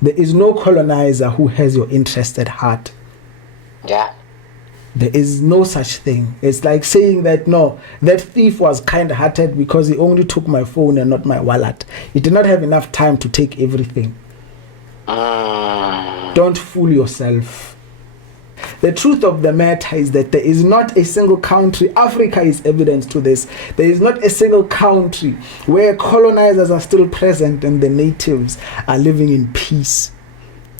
There is no colonizer who has your interest at heart. Yeah. There is no such thing. It's like saying that, no, that thief was kind-hearted because he only took my phone and not my wallet. He did not have enough time to take everything. Don't fool yourself. The truth of the matter is that there is not a single country, Africa is evidence to this, there is not a single country where colonizers are still present and the natives are living in peace.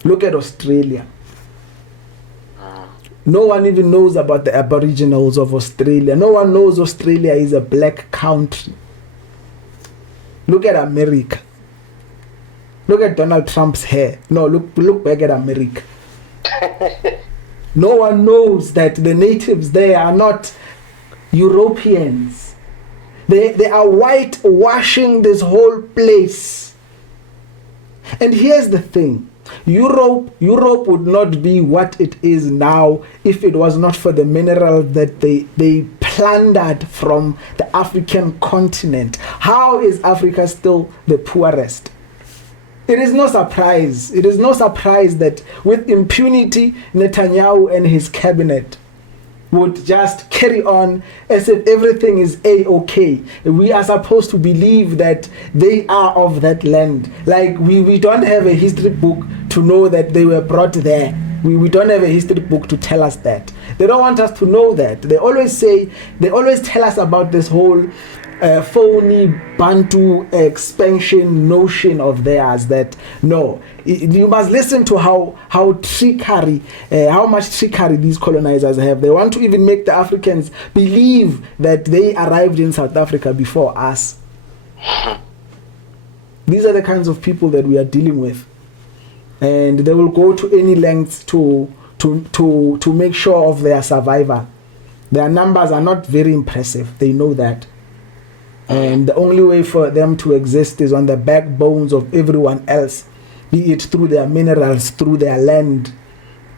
Look at Australia. No one even knows about the Aboriginals of Australia. No one knows Australia is a black country. Look at America. Look at Donald Trump's hair. No, look back at America. No one knows that the natives there are not Europeans. They are whitewashing this whole place. And here's the thing. Europe would not be what it is now if it was not for the minerals that they plundered from the African continent. How is Africa still the poorest? It is no surprise. It is no surprise that with impunity, Netanyahu and his cabinet would just carry on as if everything is A-okay. We are supposed to believe that they are of that land. Like we don't have a history book to know that they were brought there. We don't have a history book to tell us that. They don't want us to know that. They always tell us about this whole phony Bantu expansion notion of theirs that no, you must listen to how much trickery these colonizers have. They want to even make the Africans believe that they arrived in South Africa before us. These are the kinds of people that we are dealing with, and they will go to any lengths to make sure of their survival. Their numbers are not very impressive. They know that. And the only way for them to exist is on the backbones of everyone else, be it through their minerals, through their land,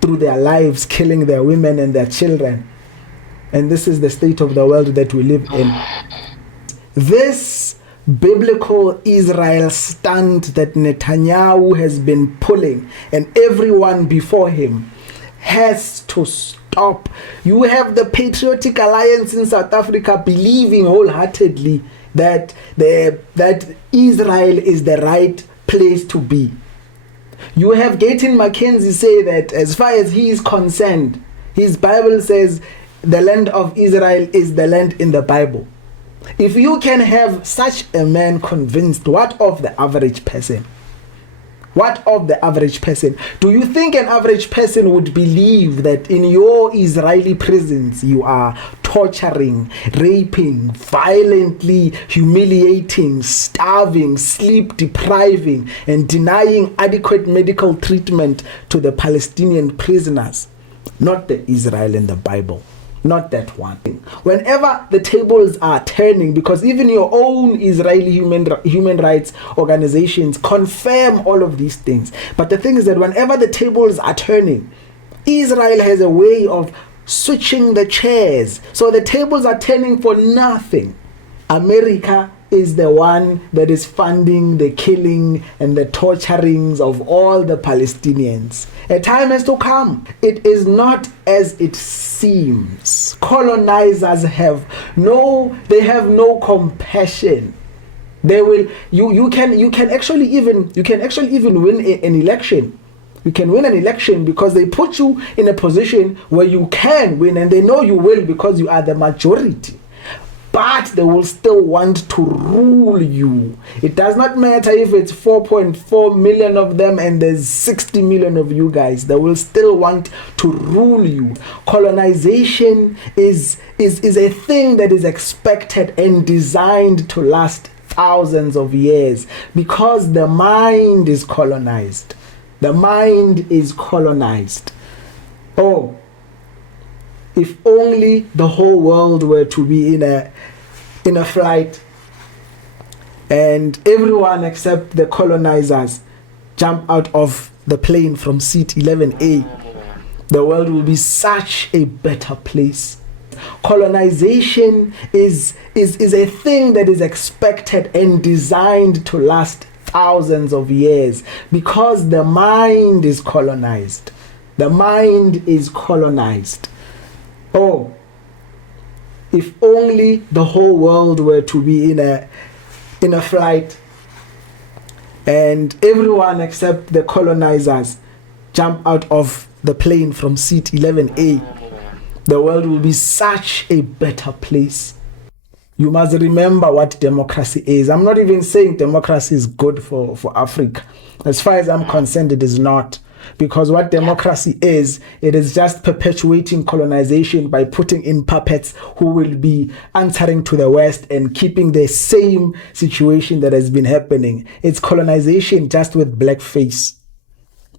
through their lives, killing their women and their children. And this is the state of the world that we live in. This biblical Israel stunt that Netanyahu has been pulling, and everyone before him, has to stop. You have the Patriotic Alliance in South Africa believing wholeheartedly that Israel is the right place to be. You have Gayton Mackenzie say that as far as he is concerned, his Bible says the land of Israel is the land in the Bible. If you can have such a man convinced, what of the average person? What of the average person? Do you think an average person would believe that in your Israeli prisons you are torturing, raping, violently humiliating, starving, sleep depriving, and denying adequate medical treatment to the Palestinian prisoners? Not the Israel in the Bible. Not that one. Whenever the tables are turning, because even your own Israeli human rights organizations confirm all of these things. But the thing is that whenever the tables are turning, Israel has a way of switching the chairs. So the tables are turning for nothing. America is the one that is funding the killing and the torturings of all the Palestinians. A time has to come. It is not as it seems. Colonizers have no compassion. They will. You can actually even win an election. You can win an election because they put you in a position where you can win, and they know you will because you are the majority. But they will still want to rule you. It does not matter if it's 4.4 million of them and there's 60 million of you guys. They will still want to rule you. Colonization is a thing that is expected and designed to last thousands of years because the mind is colonized. The mind is colonized. Oh, if only the whole world were to be in a flight and everyone except the colonizers jump out of the plane from seat 11A, the world will be such a better place. Colonization is a thing that is expected and designed to last thousands of years, because the mind is colonized. The mind is colonized. Oh, if only the whole world were to be in a flight, and everyone except the colonizers jump out of the plane from seat 11A, the world will be such a better place. You must remember what democracy is. I'm not even saying democracy is good for Africa. As far as I'm concerned, it is not. Because what democracy is, it is just perpetuating colonization by putting in puppets who will be answering to the West and keeping the same situation that has been happening. It's colonization just with blackface.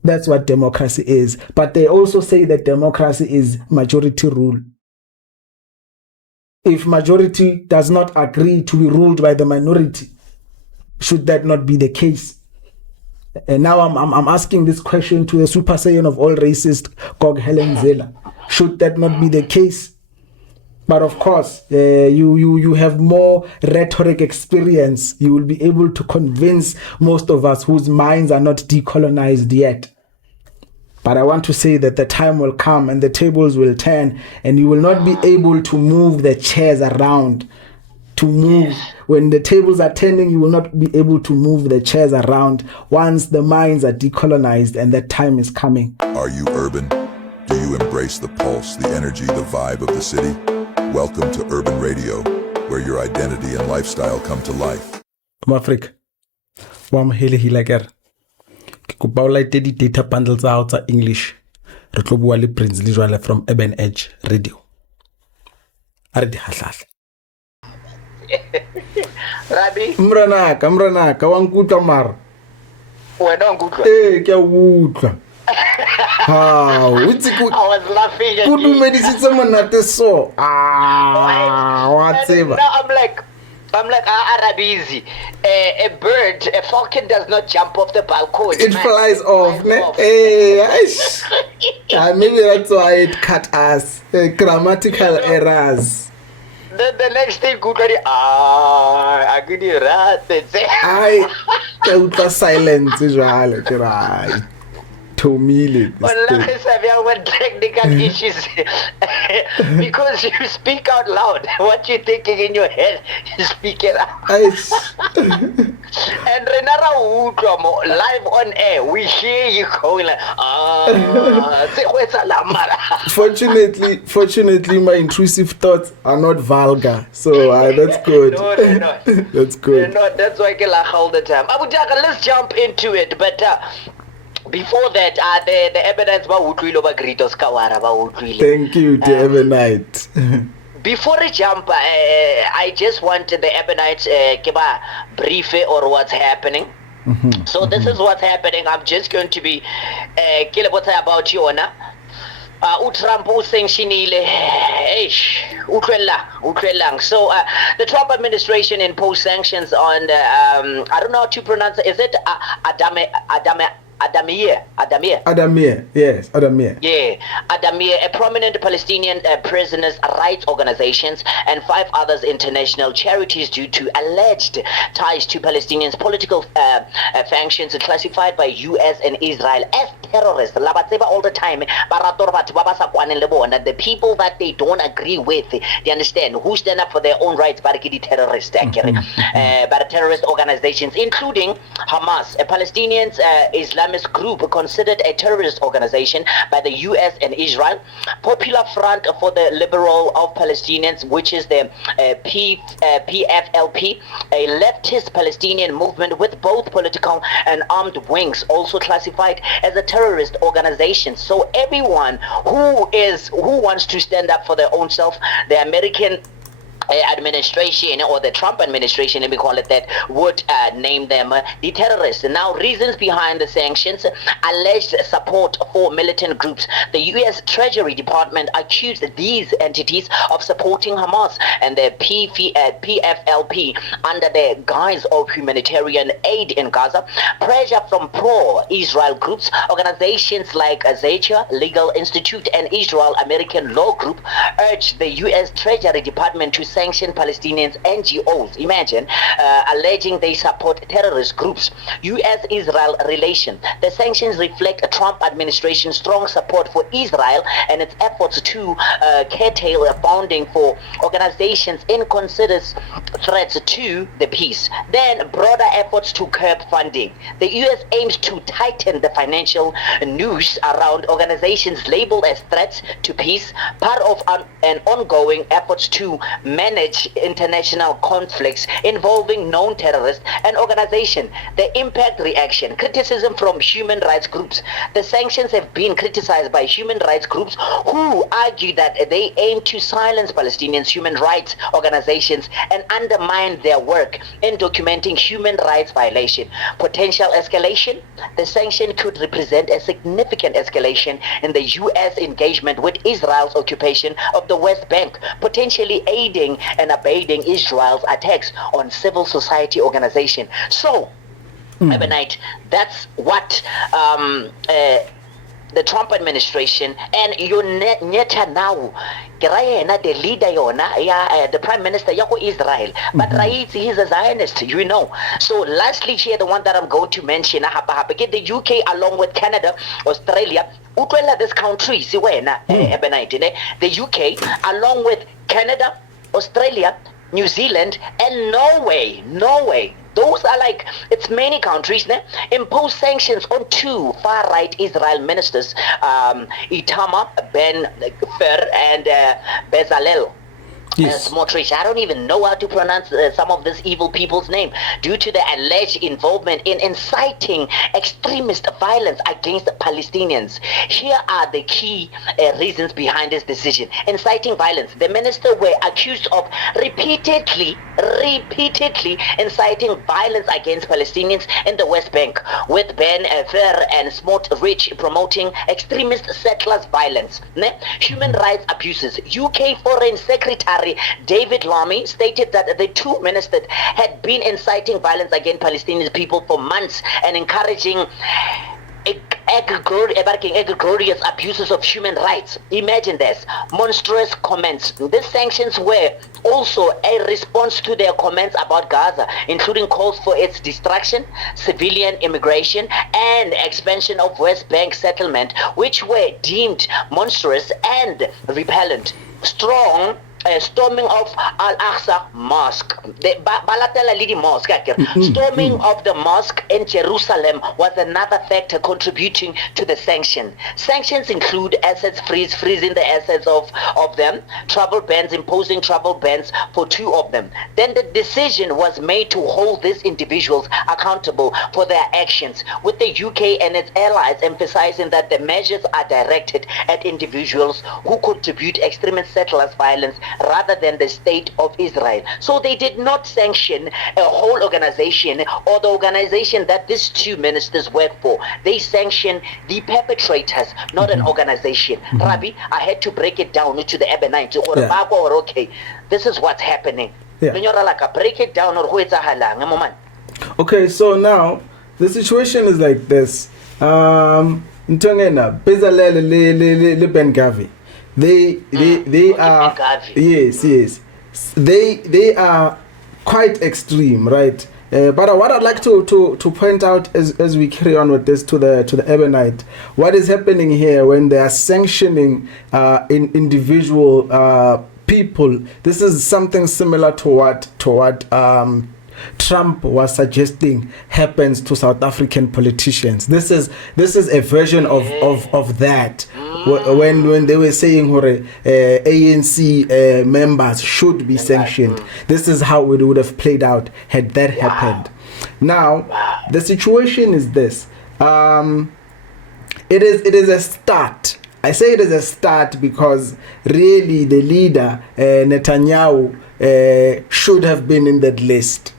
That's what democracy is. But they also say that democracy is majority rule. If majority does not agree to be ruled by the minority, should that not be the case? And now I'm asking this question to the Super Saiyan of all racists, Gog Helen Zela. Should that not be the case? But of course, you have more rhetoric experience. You will be able to convince most of us whose minds are not decolonized yet. But I want to say that the time will come and the tables will turn, and you will not be able to move the chairs around. When the tables are turning, you will not be able to move the chairs around once the minds are decolonized, and that time is coming. Are you urban? Do you embrace the pulse, the energy, the vibe of the city? Welcome to Urban Radio, where your identity and lifestyle come to life. Africa, wam hele hilager. Ke kopa o light di data bundles out in English. Re tlo bua le Prince Lejwale from Urban Edge Radio. Are di hahlahla. Rabbie, mranaka wa nkutla mara wena ngutla ke a utlwa ha utsi I was laughing at you you. medisitse monate so wa tseba. Now I'm like Rabbie, a bird, a falcon does not jump off the balcony. It flies off, ne? Maybe that's why it cut us. Grammatical errors. The next thing, I could hear that. I utlwa silence jwale ke ra thomile when technical issues because you speak out loud. What you're thinking in your head, you speak it out. And Renara live on air, we hear you going like, Fortunately, my intrusive thoughts are not vulgar, so that's good. No. That's good. No, that's why I laugh all the time. Let's jump into it, but before that, the evidence about Gritos Kawara. Thank you, the Ebonite. Before I jump, I just wanted the Ebonites give a brief or what's happening. So this is what's happening. I'm just going to be about you, Ona. Trump saying shinile utrelang. So the Trump administration imposed sanctions on I don't know how to pronounce it. Is it Adamir, yes, Adamir. Yeah, Adamir, a prominent Palestinian prisoners' rights organizations, and 5 others international charities due to alleged ties to Palestinians' political factions classified by U.S. and Israel as terrorists. All the time, the people that they don't agree with, they understand, who stand up for their own rights, but terrorists, but terrorist organizations, including Hamas, a Palestinian Islamist group considered a terrorist organization by the U.S. and Israel. Popular Front for the Liberal of Palestinians, which is the PFLP, a leftist Palestinian movement with both political and armed wings, also classified as a terrorist organization. So everyone who wants to stand up for their own self, the American administration or the Trump administration, let me call it that, would name them the terrorists. Now, reasons behind the sanctions: alleged support for militant groups. The U.S. Treasury Department accused these entities of supporting Hamas and the PFLP under the guise of humanitarian aid in Gaza. Pressure from pro-Israel groups, organizations like Zacha Legal Institute and Israel American Law Group urged the U.S. Treasury Department to sanctioned Palestinians NGOs, imagine, alleging they support terrorist groups. U.S.-Israel relation. The sanctions reflect a Trump administration's strong support for Israel and its efforts to curtail funding for organizations in considered threats to the peace. Then broader efforts to curb funding. The U.S. aims to tighten the financial noose around organizations labeled as threats to peace, part of an ongoing efforts to manage international conflicts involving known terrorists and organizations. The impact reaction, criticism from human rights groups. The sanctions have been criticized by human rights groups who argue that they aim to silence Palestinians' human rights organizations and undermine their work in documenting human rights violation. Potential escalation. The sanction could represent a significant escalation in the U.S. engagement with Israel's occupation of the West Bank, potentially aiding and abating Israel's attacks on civil society organizations. So, Ebonite, that's what the Trump administration and Netanyahu, the leader, the prime minister, Israel, but he's a Zionist, you know. So lastly here, the one that I'm going to mention, the UK along with Canada, Australia, this country, the UK along with Canada, Australia, New Zealand, and Norway. Those are like, it's many countries impose sanctions on two far-right Israel ministers, Itamar Ben-Gvir and Bezalel. Smotrich. I don't even know how to pronounce some of these evil people's name, due to the alleged involvement in inciting extremist violence against Palestinians. Here are the key reasons behind this decision. Inciting violence. The minister were accused of repeatedly inciting violence against Palestinians in the West Bank, with Ben-Gvir and Smotrich promoting extremist settlers violence. Human rights abuses. UK Foreign Secretary David Lammy stated that the two ministers had been inciting violence against Palestinian people for months and encouraging egregious abuses of human rights. Imagine this. Monstrous comments. These sanctions were also a response to their comments about Gaza, including calls for its destruction, civilian immigration, and expansion of West Bank settlement, which were deemed monstrous and repellent. Storming of Al-Aqsa Mosque. Storming of the mosque in Jerusalem was another factor contributing to the sanction. Sanctions include assets freezing the assets of them, imposing travel bans for two of them. Then the decision was made to hold these individuals accountable for their actions, with the UK and its allies emphasizing that the measures are directed at individuals who contribute extremist settlers violence rather than the state of Israel. So they did not sanction a whole organization or the organization that these two ministers work for. They sanctioned the perpetrators, not an organization. Rabbie, I had to break it down to the Ebonite or okay, this is what's happening. Break it down or okay, so now the situation is like this. Ntongena Bezalel le Ben-Gvir. They are yes they are quite extreme, right? But what I'd like to point out as we carry on with this to the Ebonite, what is happening here when they are sanctioning individual people. This is something similar to what Trump was suggesting happens to South African politicians. This is a version of that. When they were saying ANC members should be sanctioned, this is how it would have played out had that happened. Now, the situation is this. It is a start. I say it is a start because really the leader, Netanyahu, should have been in that list.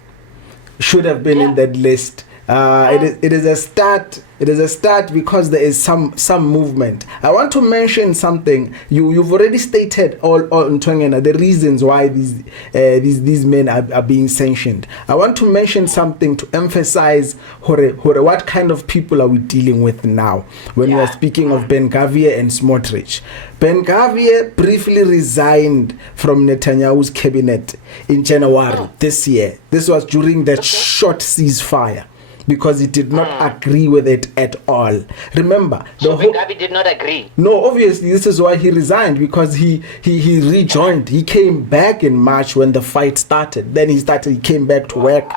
In that list. It is a start. It is a start because there is some movement. I want to mention something. You've already stated all Ntongena, the reasons why these men are being sanctioned. I want to mention something to emphasize what kind of people are we dealing with now when we are speaking of Ben Gvir and Smotrich. Ben Gvir briefly resigned from Netanyahu's cabinet in January this year. This was during the short ceasefire, because he did not agree with it at all. Remember, Ben Gvir did not agree. No, obviously this is why he resigned, because he rejoined. He came back in March when the fight started. Then he came back to work.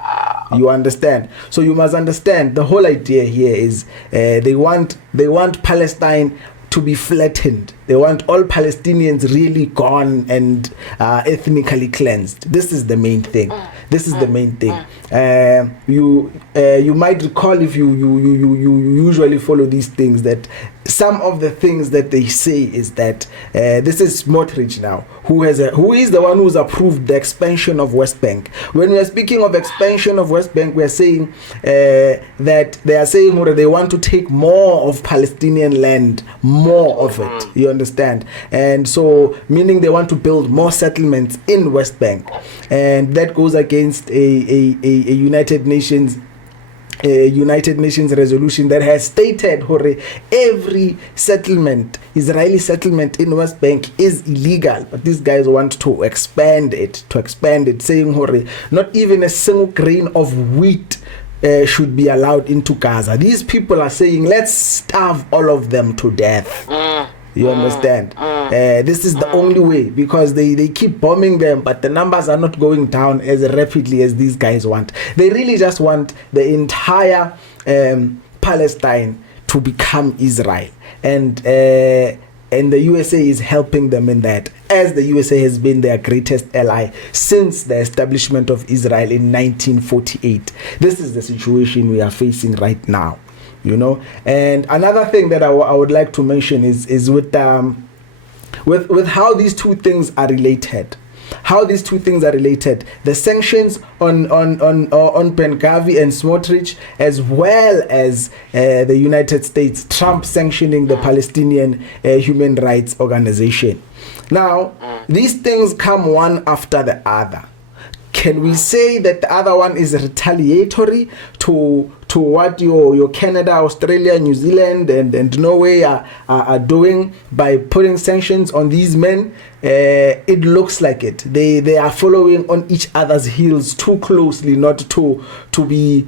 You understand? So you must understand the whole idea here is they want Palestine to be flattened. They want all Palestinians really gone and ethnically cleansed. This is the main thing. This is the main thing. You might recall, if you usually follow these things, that some of the things that they say is that this is Smotrich now, who is the one who's approved the expansion of West Bank. When we are speaking of expansion of West Bank, we are saying that they are saying that they want to take more of Palestinian land, more of it. You understand? And so, meaning they want to build more settlements in West Bank, and that goes against a United Nations resolution that has stated every Israeli settlement in West Bank is illegal, but these guys want to expand it, saying not even a single grain of wheat should be allowed into Gaza. These people are saying, let's starve all of them to death. You understand? This is the only way, because they keep bombing them, but the numbers are not going down as rapidly as these guys want. They really just want the entire Palestine to become Israel. And the USA is helping them in that, as the USA has been their greatest ally since the establishment of Israel in 1948. This is the situation we are facing right now. You know, and another thing that I would like to mention is with how these two things are related. The sanctions on Ben Gvir and Smotrich, as well as the United States, Trump sanctioning the Palestinian Human Rights Organization. Now, these things come one after the other. Can we say that the other one is retaliatory to what your Canada, Australia, New Zealand, and Norway are doing by putting sanctions on these men? It looks like it. They are following on each other's heels too closely not to be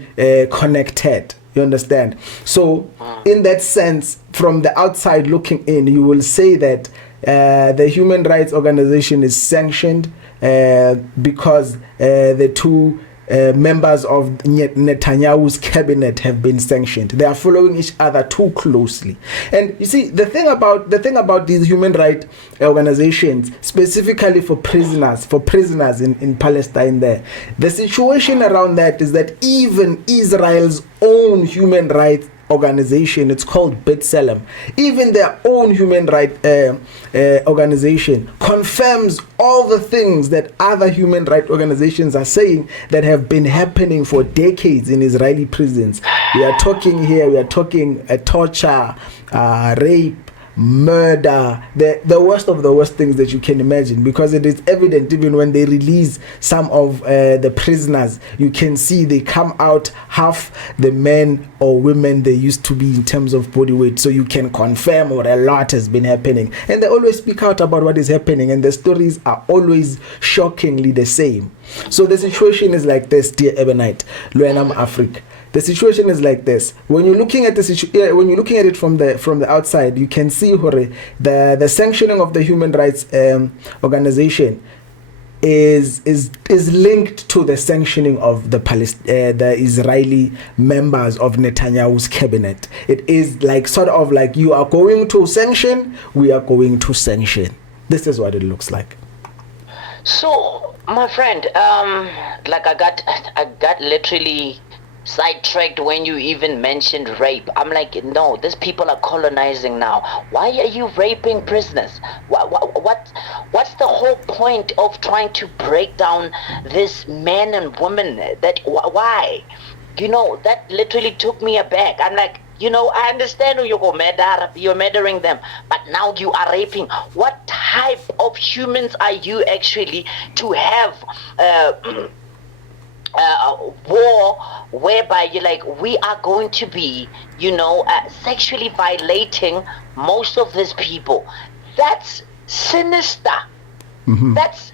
connected. You understand? So, in that sense, from the outside looking in, you will say that the Human Rights Organization is sanctioned because the two members of Netanyahu's cabinet have been sanctioned. They are following each other too closely. And you see, the thing about these human rights organizations, specifically for prisoners in Palestine, the situation around that is that even Israel's own human rights organization, it's called B'Tselem, even their own human rights organization confirms all the things that other human rights organizations are saying that have been happening for decades in Israeli prisons. We are talking torture, rape, murder, the worst of the worst things that you can imagine, because it is evident even when they release some of the prisoners. You can see they come out half the men or women they used to be in terms of body weight, so you can confirm what a lot has been happening, and they always speak out about what is happening, and the stories are always shockingly the same. So the situation is like this, dear Ebonite, Luenam Africa. The situation is like this. When you're looking at it from the outside, you can see the sanctioning of the human rights organization is linked to the sanctioning of the Israeli members of Netanyahu's cabinet. It is like sort of like, you are going to sanction, we are going to sanction. This is what it looks like. So, my friend, like I got literally sidetracked when you even mentioned rape. I'm like, no, these people are colonizing now. Why are you raping prisoners? What's the whole point of trying to break down this men and women? Why? that literally took me aback. I'm like, I understand you're murdering them, but now you are raping. What type of humans are you actually to have war whereby you're like, we are going to be, sexually violating most of these people? That's sinister. Mm-hmm. That's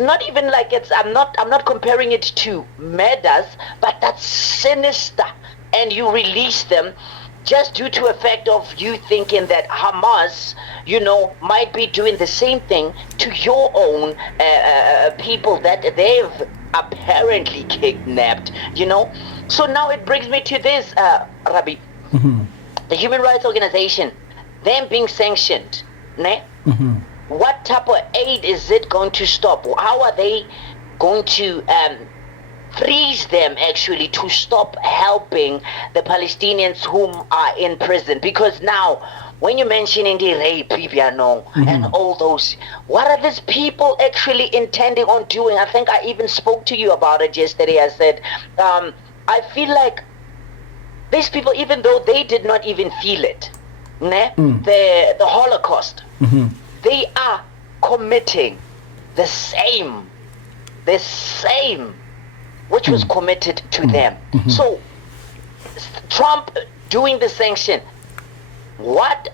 not even like I'm not comparing it to murders, but that's sinister. And you release them just due to a fact of you thinking that Hamas, might be doing the same thing to your own people that they've apparently kidnapped, So now it brings me to this, Rabbie. Mm-hmm. The human rights organization, them being sanctioned, ne? Mm-hmm. What type of aid is it going to stop? How are they going to freeze them actually to stop helping the Palestinians whom are in prison? Because now, when you mention in the rape, mm-hmm. and all those, what are these people actually intending on doing? I think I even spoke to you about it yesterday. I said, I feel like these people, even though they did not even feel it, the Holocaust, mm-hmm. they are committing the same, which was committed to them. Mm-hmm. So Trump doing the sanction, what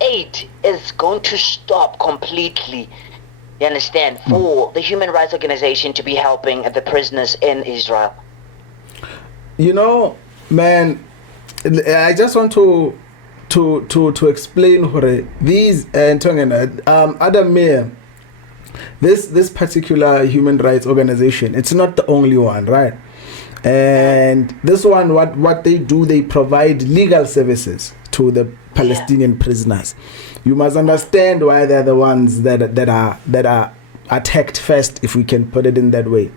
aid is going to stop completely, you understand, for the human rights organization to be helping the prisoners in Israel? Man, I just want to explain these Adam Meir, this particular human rights organization, it's not the only one, right? And this one, what they do, they provide legal services to the Palestinian prisoners. You must understand why they're the ones that are attacked first, if we can put it in that way.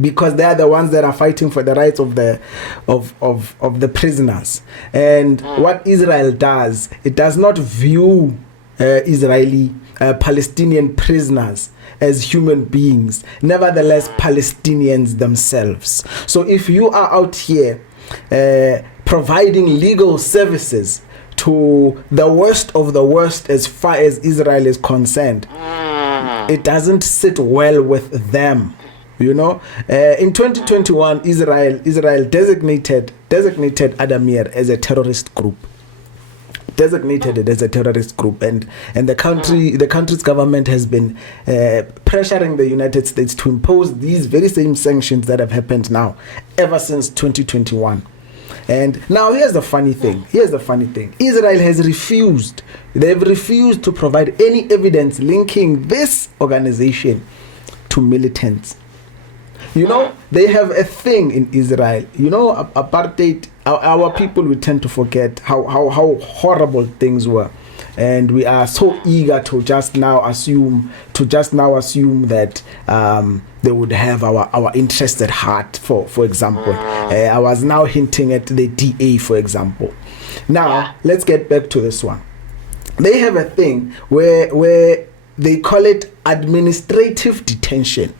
Because they are the ones that are fighting for the rights of the prisoners. And what Israel does, it does not view Israeli Palestinian prisoners as human beings, nevertheless Palestinians themselves. So if you are out here providing legal services to the worst of the worst as far as Israel is concerned, it doesn't sit well with them. In 2021, Israel designated Adam Meir as a terrorist group. Designated it as a terrorist group, and the country's government has been pressuring the United States to impose these very same sanctions that have happened now ever since 2021. And now here's the funny thing. Israel has refused. They've refused to provide any evidence linking this organization to militants. They have a thing in Israel. Apartheid, our people, we tend to forget how horrible things were. And we are so eager to just now assume that they would have our interests at heart, for example. I was now hinting at the DA, for example. Now, let's get back to this one. They have a thing where they call it administrative detention.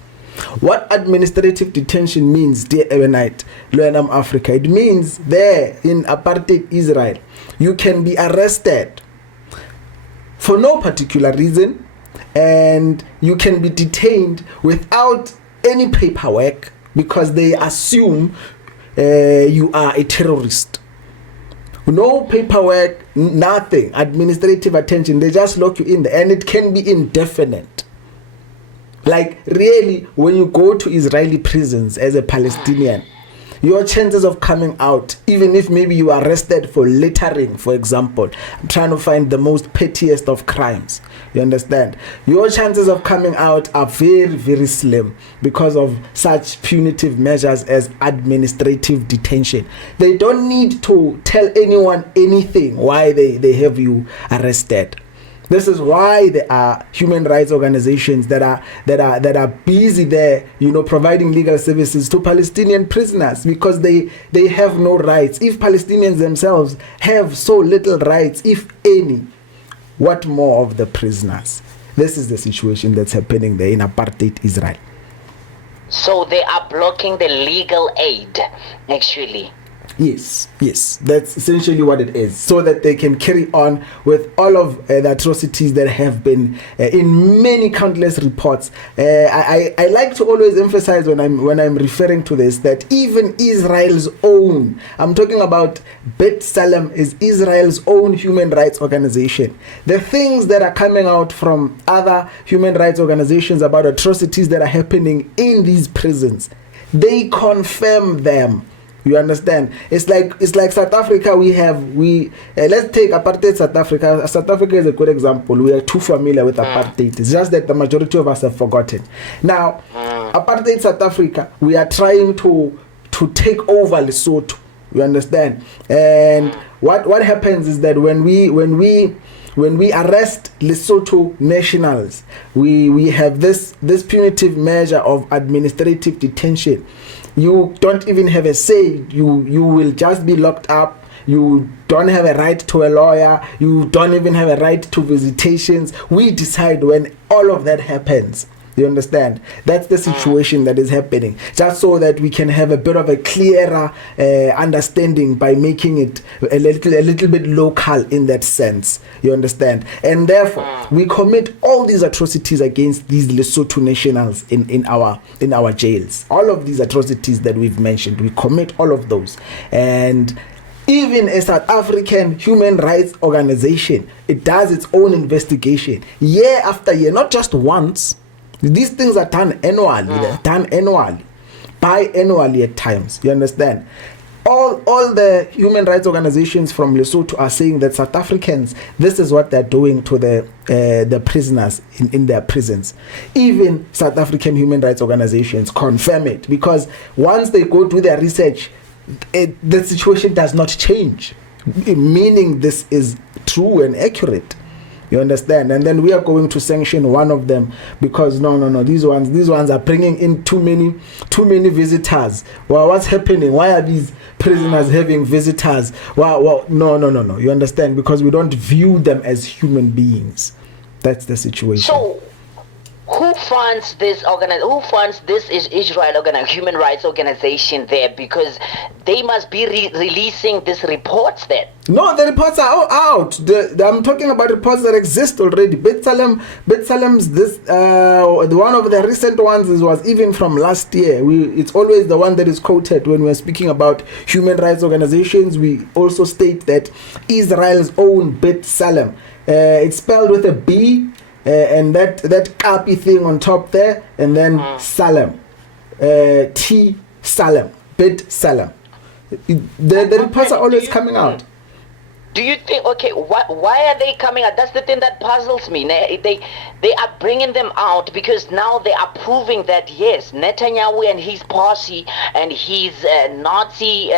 What administrative detention means, dear Ebenite, Loyanam Africa, it means there in apartheid Israel, you can be arrested for no particular reason, and you can be detained without any paperwork because they assume you are a terrorist. No paperwork, nothing, administrative attention, they just lock you in there, and it can be indefinite. Like, really, when you go to Israeli prisons as a Palestinian, your chances of coming out, even if maybe you are arrested for littering, for example, I'm trying to find the most pettiest of crimes, you understand? Your chances of coming out are very, very slim because of such punitive measures as administrative detention. They don't need to tell anyone anything why they have you arrested. This is why there are human rights organizations that are busy there, providing legal services to Palestinian prisoners, because they have no rights. If Palestinians themselves have so little rights, if any, what more of the prisoners? This is the situation that's happening there in apartheid Israel. So they are blocking the legal aid, actually. Yes, that's essentially what it is, so that they can carry on with all of the atrocities that have been in many countless reports. I like to always emphasize when I'm referring to this, that even Israel's own, I'm talking about B'Tselem, is Israel's own human rights organization. The things that are coming out from other human rights organizations about atrocities that are happening in these prisons, they confirm them. You understand? It's like South Africa. Let's take apartheid South Africa. South Africa is a good example. We are too familiar with apartheid. It's just that the majority of us have forgotten. Now, apartheid South Africa, we are trying to take over Lesotho. You understand? And what happens is that when we arrest Lesotho nationals, we have this punitive measure of administrative detention. You don't even have a say. You will just be locked up. You don't have a right to a lawyer. You don't even have a right to visitations. We decide when all of that happens. You understand? That's the situation that is happening. Just so that we can have a bit of a clearer understanding by making it a little bit local in that sense. You understand? And therefore, we commit all these atrocities against these Lesotho nationals in our jails. All of these atrocities that we've mentioned, we commit all of those. And even a South African human rights organization, it does its own investigation year after year, not just once. These things are done annually. They're done annually, biannually at times. You understand? All the human rights organizations from Lesotho are saying that South Africans, this is what they're doing to the prisoners in their prisons. Even South African human rights organizations confirm it, because once they go do their research, the situation does not change, meaning this is true and accurate. You understand? And then we are going to sanction one of them because no, these ones are bringing in too many visitors. Well, what's happening? Why are these prisoners having visitors? Well, no. You understand? Because we don't view them as human beings. That's the situation. So, who funds this Israel human rights organization there? Because they must be releasing these reports then. No, the reports are all out. I'm talking about reports that exist already. B'Tselem's this one of the recent ones was even from last year. It's always the one that is quoted when we're speaking about human rights organizations. We also state that Israel's own B'Tselem, it's spelled with a B. And that copy thing on top there, and then Salem, T Salem, B'Tselem. The reports are always coming out. Do you think, why are they coming out? That's the thing that puzzles me. They are bringing them out because now they are proving that, yes, Netanyahu and his posse and his Nazi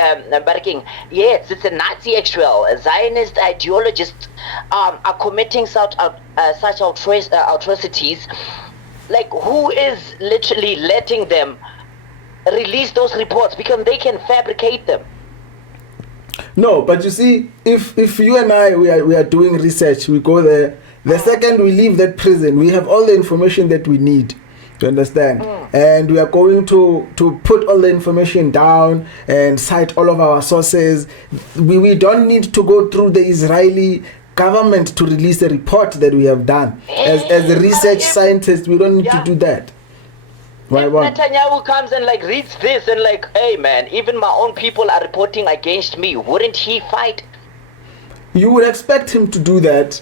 barking, yes, it's a Nazi actual, a Zionist ideologist are committing such atrocities. Like, who is literally letting them release those reports? Because they can fabricate them. No, but you see, if you and I we are doing research, we go there. The second we leave that prison, we have all the information that we need. You understand? And we are going to put all the information down and cite all of our sources. We don't need to go through the Israeli government to release a report that we have done. As a research scientist, we don't need to do that. If Netanyahu comes and reads this and hey man, even my own people are reporting against me, wouldn't he fight? You would expect him to do that.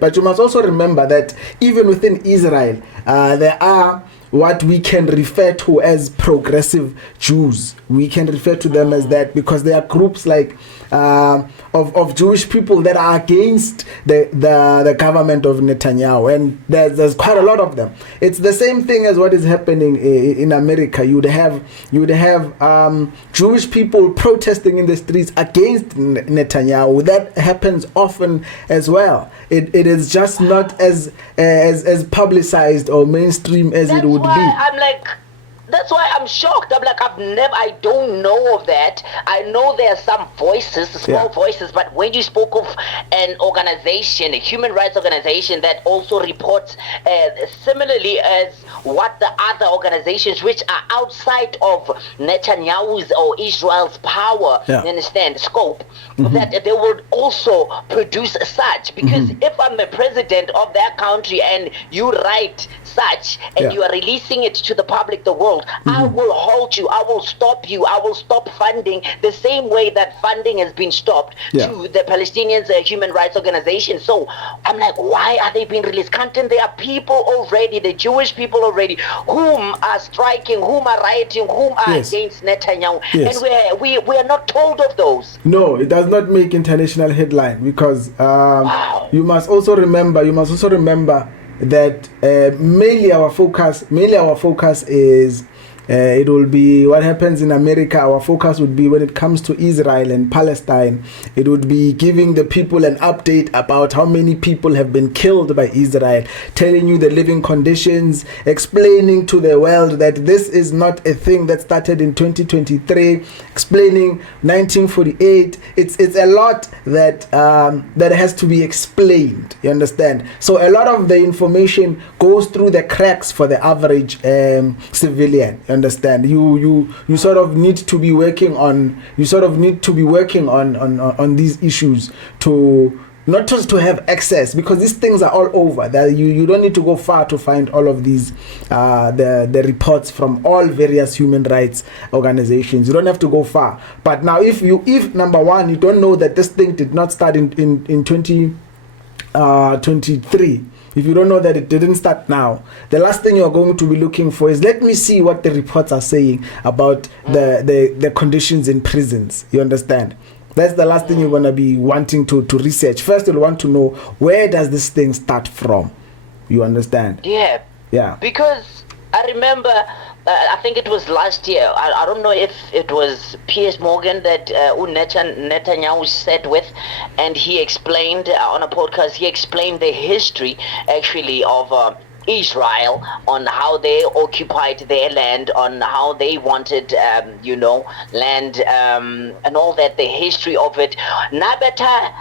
But you must also remember that even within Israel, there are what we can refer to as progressive Jews. We can refer to them as that because there are groups of Jewish people that are against the government of Netanyahu, and there's quite a lot of them. It's the same thing as what is happening in America. You would have Jewish people protesting in the streets against Netanyahu. That happens often as well. It is just not as publicized or mainstream as it would be. that's why I'm shocked. I'm like, I don't know of that. I know there are some voices, small voices, but when you spoke of an organization, a human rights organization that also reports similarly as what the other organizations which are outside of Netanyahu's or Israel's power, you understand, scope, that they will also produce such. Because if I'm the president of that country and you write such and you are releasing it to the public, the world, I will hold you, I will stop you, I will stop funding the same way that funding has been stopped to the Palestinians human rights organization. So I'm like, why are they being released? Content, there are people already, the Jewish people already, whom are striking, whom are rioting, whom are against Netanyahu, and we are not told of those. No, it does not make international headline because you must also remember that mainly our focus is it will be what happens in America. Our focus would be when it comes to Israel and Palestine. It would be giving the people an update about how many people have been killed by Israel, telling you the living conditions, explaining to the world that this is not a thing that started in 2023, explaining 1948. It's a lot that that has to be explained. You understand? So a lot of the information goes through the cracks for the average civilian. Understand, you sort of need to be working on these issues to not just to have access, because these things are all over. That you don't need to go far to find all of these the reports from all various human rights organizations. You don't have to go far. But now if number one, you don't know that this thing did not start in 2023, if you don't know that it didn't start now, the last thing you're going to be looking for is, let me see what the reports are saying about the conditions in prisons. You understand? That's the last thing you're going to be wanting to research. First, you'll want to know, where does this thing start from? You understand? Yeah. Because I remember, I think it was last year, I don't know if it was Piers Morgan that Netanyahu sat with, and he explained on a podcast, he explained the history actually of Israel, on how they occupied their land, on how they wanted land, and all that, the history of it. Nabata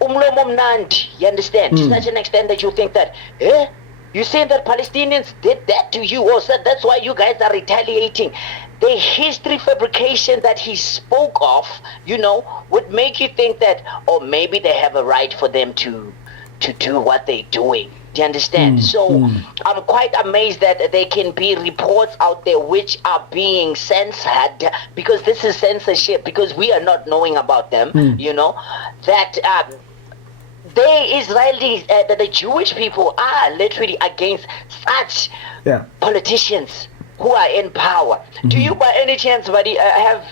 umlomo mnandi, you understand, to such an extent that you think that, you saying that Palestinians did that to you, or said that's why you guys are retaliating. The history fabrication that he spoke of, would make you think that, maybe they have a right for them to do what they're doing. Do you understand? I'm quite amazed that there can be reports out there which are being censored, because this is censorship, because we are not knowing about them, that the Israelis, the Jewish people are literally against such politicians who are in power. Do you, by any chance, buddy, have...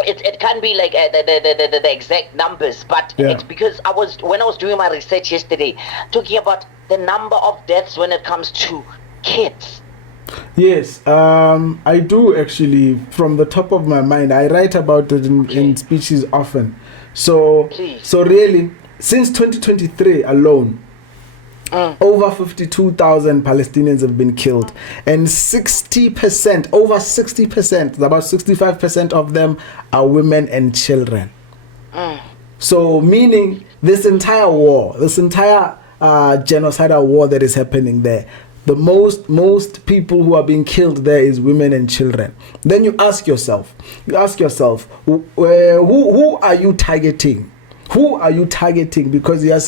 It can't be like the exact numbers, but it's because when I was doing my research yesterday, talking about the number of deaths when it comes to kids. Yes, I do actually, from the top of my mind. I write about it in speeches often. So really, since 2023 alone, over 52,000 Palestinians have been killed, and 60%, over 60%, about 65% of them are women and children. So meaning this entire war, this entire genocidal war that is happening there, the most people who are being killed there is women and children. Then you ask yourself, who are you targeting? Who are you targeting? Because you're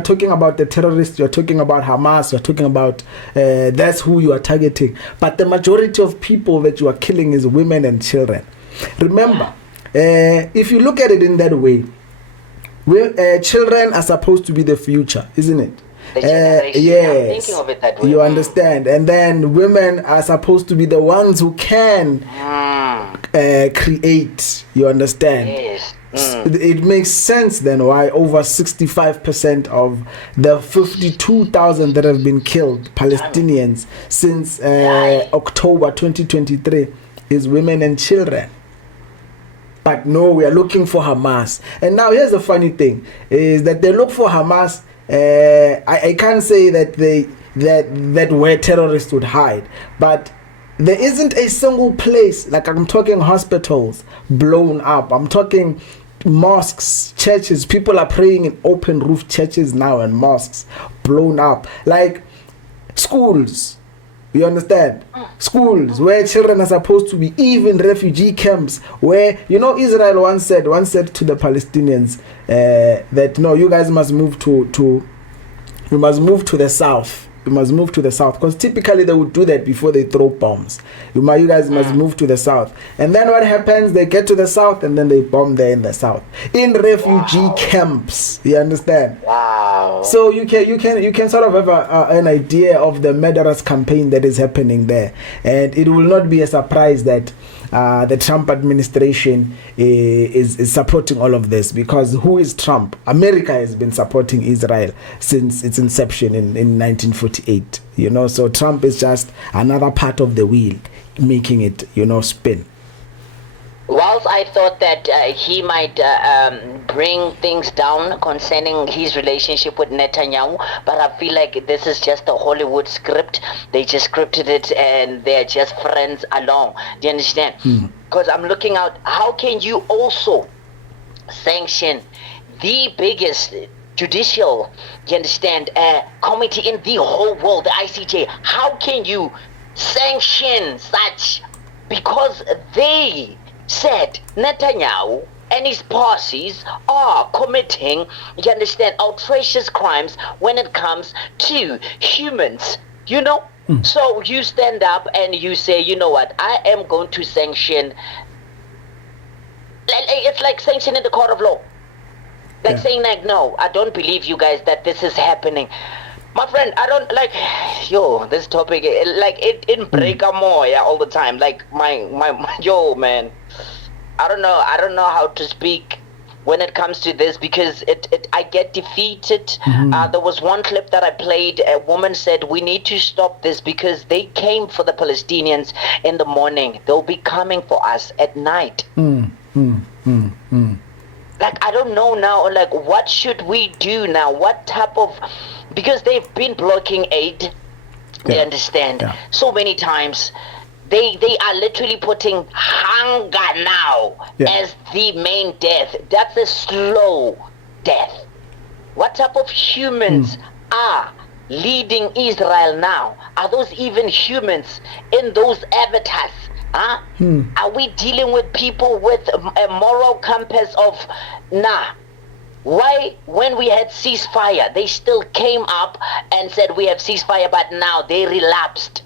talking about the terrorists, you're talking about Hamas, you're talking about that's who you are targeting. But the majority of people that you are killing is women and children. Remember, if you look at it in that way, children are supposed to be the future, isn't it? Yes, I'm thinking of it that way. You understand? And then women are supposed to be the ones who can create. You understand? Yes. It makes sense then why over 65% of the 52,000 that have been killed, Palestinians, since October 2023 is women and children. But no, we are looking for Hamas. And now here's the funny thing, is that they look for Hamas. I can't say that that where terrorists would hide, but there isn't a single place, like I'm talking hospitals blown up, I'm talking mosques, churches, people are praying in open roof churches now and mosques blown up, like schools, you understand, schools where children are supposed to be, even refugee camps where, Israel once said to the Palestinians that no, you guys must move to the south. You must move to the south, because typically they would do that before they throw bombs. You guys must move to the south. And then what happens? They get to the south and then they bomb there in the south, in refugee camps. You understand? Wow. So you can sort of have an idea of the murderous campaign that is happening there, and it will not be a surprise that the Trump administration is supporting all of this, because who is Trump? America has been supporting Israel since its inception in 1948. So Trump is just another part of the wheel, making it spin. Whilst I thought that he might bring things down concerning his relationship with Netanyahu, but I feel like this is just a Hollywood script. They just scripted it and they're just friends along. Do you understand? Because I'm looking out, how can you also sanction the biggest judicial, you understand, committee in the whole world, the ICJ? How can you sanction such? Because they said Netanyahu and his policies are committing, you understand, outrageous crimes when it comes to humans, So you stand up and you say, you know what, I am going to sanction. It's like sanctioning the court of law. Like saying like, no, I don't believe you guys that this is happening. My friend, I don't like, this topic, like it break more all the time. Like my man, I don't know how to speak when it comes to this, because I get defeated. There was one clip that I played. A woman said, we need to stop this because they came for the Palestinians in the morning. They'll be coming for us at night. Like, I don't know now, like, what should we do now? What type of, because they've been blocking aid, they understand, so many times. They are literally putting hunger now as the main death. That's a slow death. What type of humans are leading Israel now? Are those even humans in those avatars? Are we dealing with people with a moral compass of, why when we had ceasefire, they still came up and said we have ceasefire, but now they relapsed.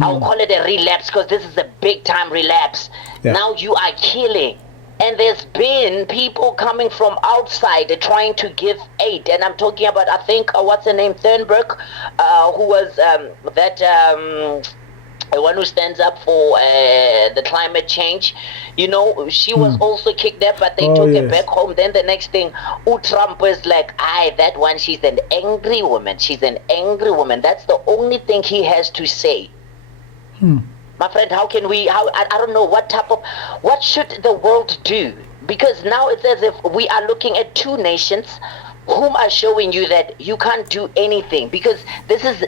I'll call it a relapse because this is a big time relapse. Now you are killing. And there's been people coming from outside trying to give aid. And I'm talking about, I think, what's her name, Thunberg, who was the one who stands up for the climate change. She was also kidnapped, but they took her back home. Then the next thing, Trump was like, that one, she's an angry woman. She's an angry woman. That's the only thing he has to say. My friend, how can we, I don't know what should the world do? Because now it's as if we are looking at two nations whom are showing you that you can't do anything, because this is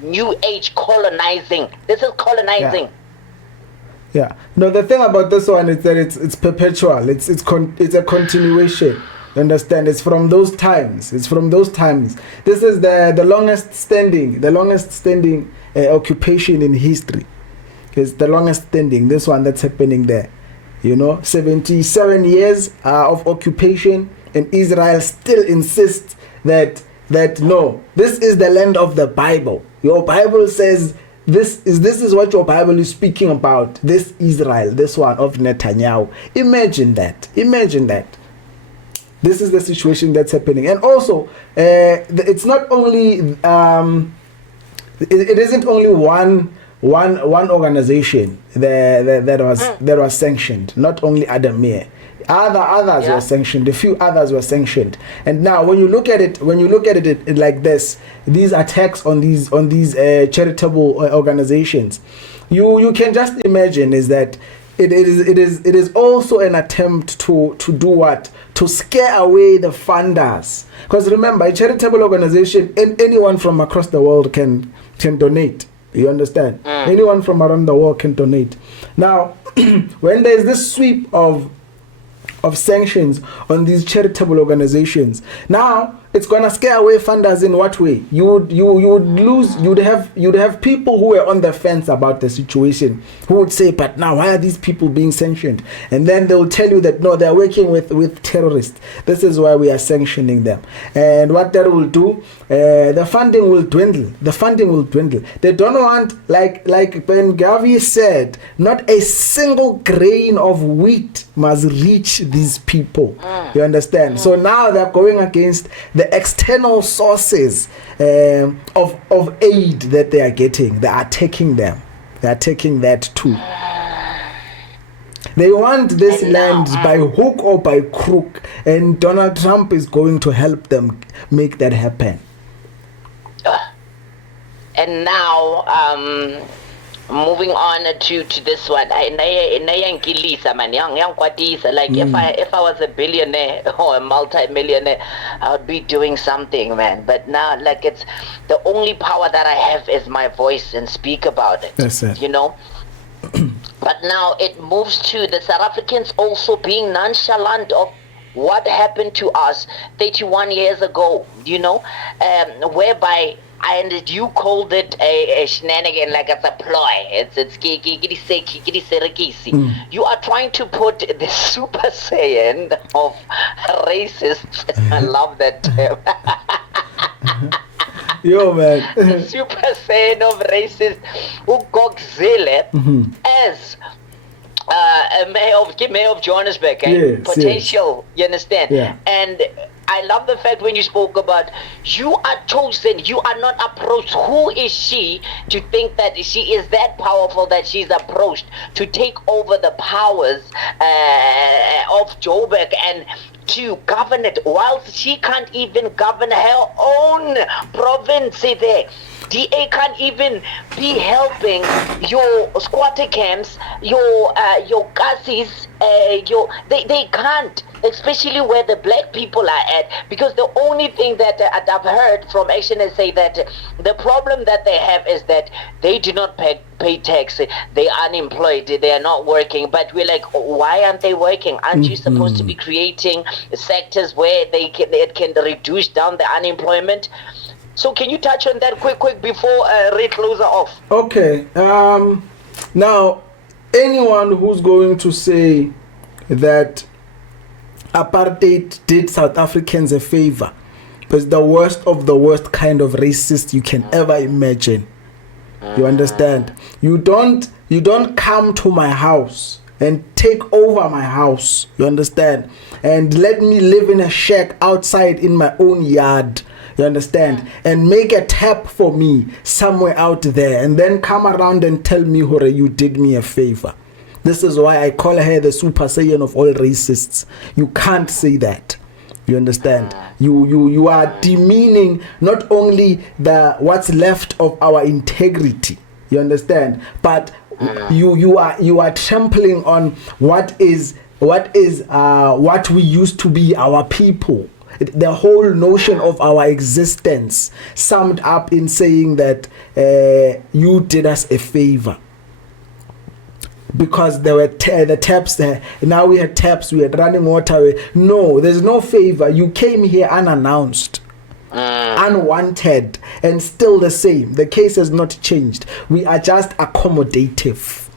new age colonizing. This is colonizing. No, the thing about this one is that it's perpetual. It's a continuation. You understand? It's from those times. This is the longest standing occupation in history. It's the longest standing. This one that's happening there. 77 years of occupation, and Israel still insists that no, this is the land of the Bible. Your Bible says this is what your Bible is speaking about. This Israel, this one of Netanyahu. Imagine that. This is the situation that's happening. And also, it's not only it isn't only one organization that was sanctioned. Not only Adamir. Others were sanctioned. A few others were sanctioned. And now, when you look at it like this, these attacks on these charitable organizations, you can just imagine is that it is also an attempt to do what? To scare away the funders. Because remember, a charitable organization, and anyone from across the world can donate. You understand? Anyone from around the world can donate. Now, when there's this sweep of sanctions on these charitable organizations, now it's gonna scare away funders. In what way? You'd have people who were on the fence about the situation who would say, but now why are these people being sanctioned? And then they will tell you that no, they're working with terrorists. This is why we are sanctioning them. And what that will do, the funding will dwindle. They don't want, like Ben Gavi said, not a single grain of wheat must reach these people. You understand? So now they're going against the external sources of aid that they are getting. They are taking them. They are taking that too. They want this land by hook or by crook, and Donald Trump is going to help them make that happen. And now, moving on to this one, like if I was a billionaire or a multi-millionaire, I would be doing something, man. But now, like, it's the only power that I have is my voice and speak about it. That's it. You know. But now it moves to the South Africans also being nonchalant of what happened to us 31 years ago. You know, whereby. And you called it a shenanigan, like it's a ploy. It's You are trying to put the Super Saiyan of racists. I love that term. Yo, man. The Super Saiyan of racists, Ugogzile, as mayor of Johannesburg, Yes, potential. Yes. You understand? Yeah. And I love the fact when you spoke about you are chosen, you are not approached. Who is she to think that she is that powerful that she's approached to take over the powers of Joburg and to govern it, whilst she can't even govern her own province there. DA can't even be helping your squatter camps, your Kasis, they can't, especially where the black people are at, because the only thing that I've heard from Action is say that the problem that they have is that they do not pay tax, they are unemployed, they are not working. But we're like, why aren't they working? Aren't you supposed to be creating sectors where it can reduce down the unemployment? So can you touch on that quick before Ray closer off? Okay. Now, anyone who's going to say that apartheid did South Africans a favor is the worst of the worst kind of racist you can ever imagine. You understand? You don't come to my house and take over my house. You understand? And let me live in a shack outside in my own yard. You understand? And make a tap for me somewhere out there, and then come around and tell me, Hore, you did me a favor. This is why I call her the Super Saiyan of all racists. You can't say that. You understand? You are demeaning not only what's left of our integrity. You understand? But you are trampling on what we used to be, our people. The whole notion of our existence summed up in saying that you did us a favor. Because there were the taps there. Now we had taps, we had running water. No, there's no favor. You came here unannounced, unwanted, and still the same. The case has not changed. We are just accommodative.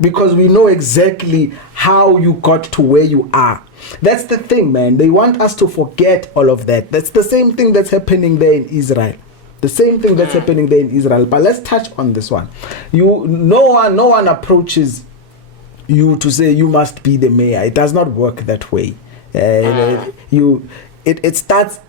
Because we know exactly how you got to where you are. That's the thing, man. They want us to forget all of that. That's the same thing that's happening there in Israel. But let's touch on this one. No one approaches you to say you must be the mayor. It does not work that way. It starts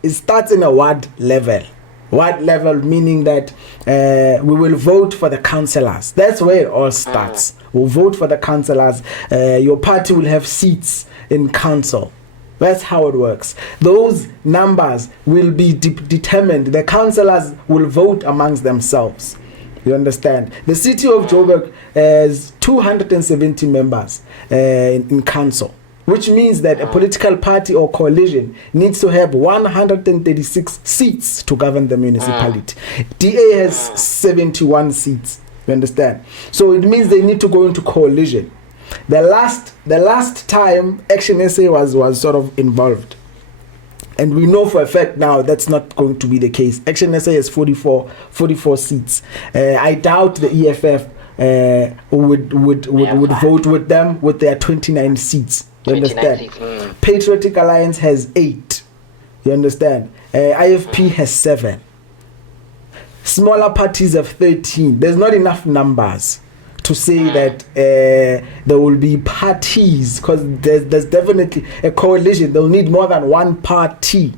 in a ward level. Ward level meaning that we will vote for the councillors. That's where it all starts. We'll vote for the councillors. Your party will have seats in council. That's how it works. Those numbers will be determined. The councillors will vote amongst themselves. You understand? The city of Joburg has 270 members in council. which means that a political party or coalition needs to have 136 seats to govern the municipality. DA has 71 seats. You understand? So it means they need to go into coalition. The last time Action SA was sort of involved, and we know for a fact now that's not going to be the case. Action SA has 44 seats. I doubt the EFF would vote with them with their 29 seats. You understand? Patriotic Alliance has 8. You understand? IFP has 7. Smaller parties have 13. There's not enough numbers to say that there will be parties, because there's definitely a coalition. They'll need more than one party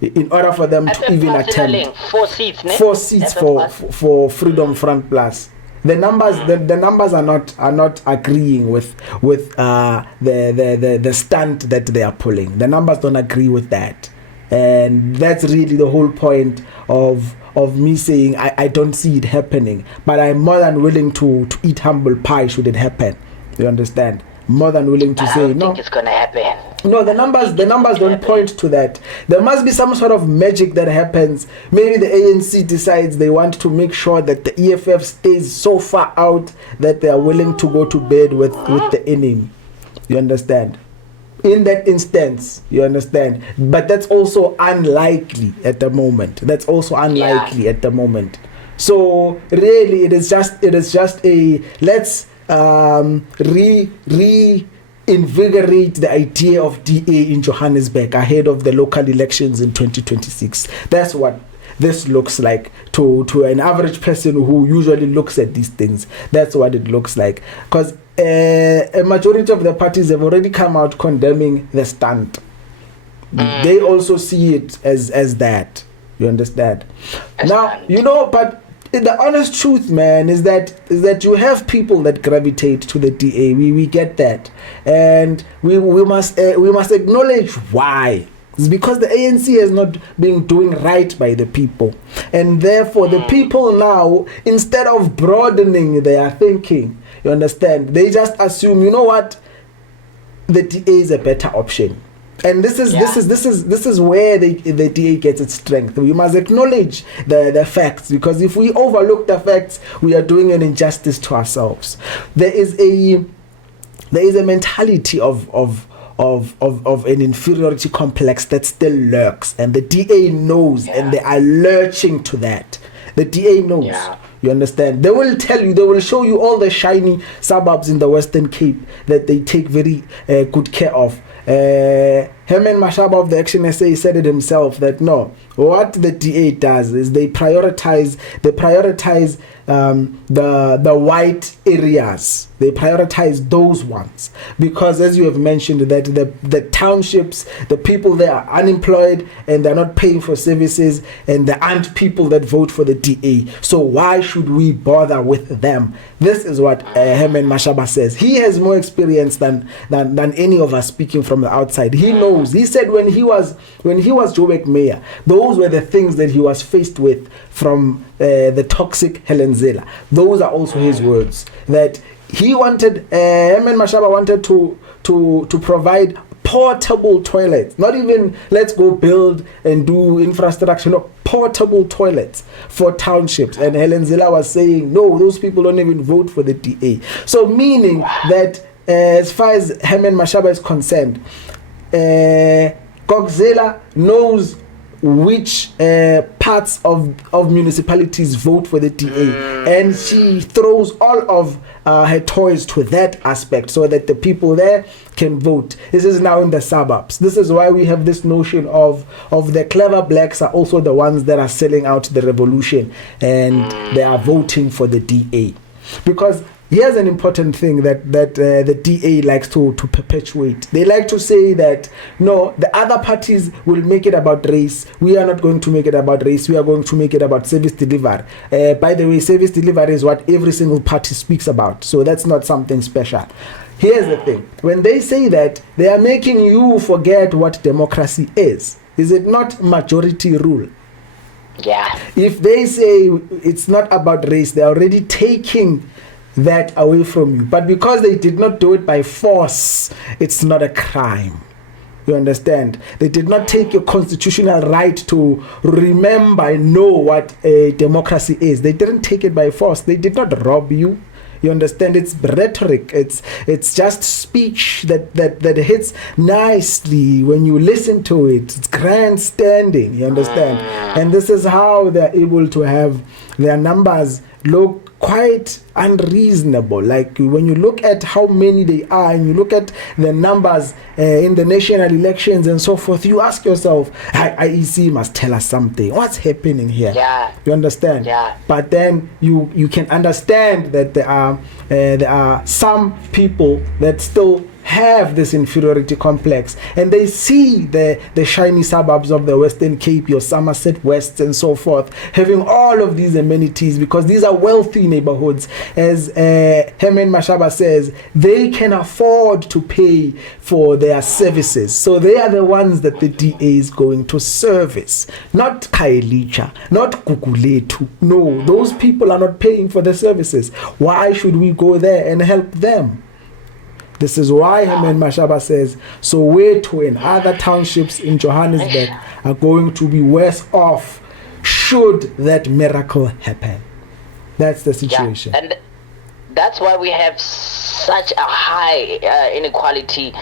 in order for them to even attempt. 4 seats. 4 seats for Freedom Front Plus. The numbers are not agreeing with the stunt that they are pulling. The numbers don't agree with that, and that's really the whole point of me saying I don't see it happening. But I'm more than willing to eat humble pie should it happen. You understand? More than willing to say no. I think it's gonna happen. No, the numbers don't point to that. There must be some sort of magic that happens. Maybe the ANC decides they want to make sure that the EFF stays so far out that they are willing to go to bed with the enemy. You understand? In that instance, you understand? But that's also unlikely at the moment. At the moment. So really, it is just a let's reinvigorate the idea of DA in Johannesburg ahead of the local elections in 2026. That's what this looks like to an average person who usually looks at these things. That's what it looks like, because a majority of the parties have already come out condemning the stunt. They also see it as that. You understand? Now, but the honest truth, man, is that you have people that gravitate to the DA. We get that, and we must acknowledge why. It's because the ANC has not been doing right by the people, and therefore the people now, instead of broadening their thinking, you understand, they just assume, you know what, the DA is a better option. And this is where the DA gets its strength. We must acknowledge the facts, because if we overlook the facts, we are doing an injustice to ourselves. There is a mentality of an inferiority complex that still lurks, and the DA knows, and they are lurching to that. The DA knows. Yeah. You understand? They will tell you, they will show you all the shiny suburbs in the Western Cape that they take very good care of. Herman Mashaba of the Action SA said it himself that no, what the DA does is they prioritize the white areas. They prioritize those ones, because as you have mentioned, that the townships, the people there are unemployed and they're not paying for services, and there aren't people that vote for the DA. So why should we bother with them? This is what Herman Mashaba says. He has more experience than any of us speaking from the outside. He knows. He said when he was Joburg mayor, those were the things that he was faced with from the toxic Helen Zille. Those are also his words, that he wanted, Herman Mashaba wanted to provide portable toilets, not even let's go build and do infrastructure, no, portable toilets for townships. And Helen Zille was saying, no, those people don't even vote for the DA. So meaning that as far as Herman Mashaba is concerned, Kokzela knows which parts of municipalities vote for the DA, and she throws all of her toys to that aspect so that the people there can vote. This is now in the suburbs. This is why we have this notion of the clever blacks are also the ones that are selling out the revolution, and they are voting for the DA. Because here's an important thing that the DA likes to perpetuate. They like to say that, no, the other parties will make it about race. We are not going to make it about race. We are going to make it about service delivery. By the way, service delivery is what every single party speaks about. So that's not something special. Here's the thing. When they say that, they are making you forget what democracy is. Is it not majority rule? Yeah. If they say it's not about race, they're already taking that away from you. But because they did not do it by force, it's not a crime. You understand? They did not take your constitutional right to remember and know what a democracy is. They didn't take it by force. They did not rob you. You understand? It's rhetoric. It's just speech that hits nicely when you listen to it. It's grandstanding. You understand? And this is how they're able to have their numbers look quite unreasonable. Like when you look at how many they are and you look at the numbers in the national elections and so forth, you ask yourself, IEC must tell us something. What's happening here? Yeah. You understand? Yeah. But then you can understand that there are some people that still have this inferiority complex, and they see the shiny suburbs of the Western Cape, your Somerset West and so forth, having all of these amenities because these are wealthy neighborhoods. As Herman Mashaba says, they can afford to pay for their services. So they are the ones that the DA is going to service. Not Kailicha, not Kukuletu. No, those people are not paying for the services. Why should we go there and help them? This is why Herman Mashaba says, Soweto and other townships in Johannesburg are going to be worse off should that miracle happen. That's the situation. Yeah. And that's why we have such a high inequality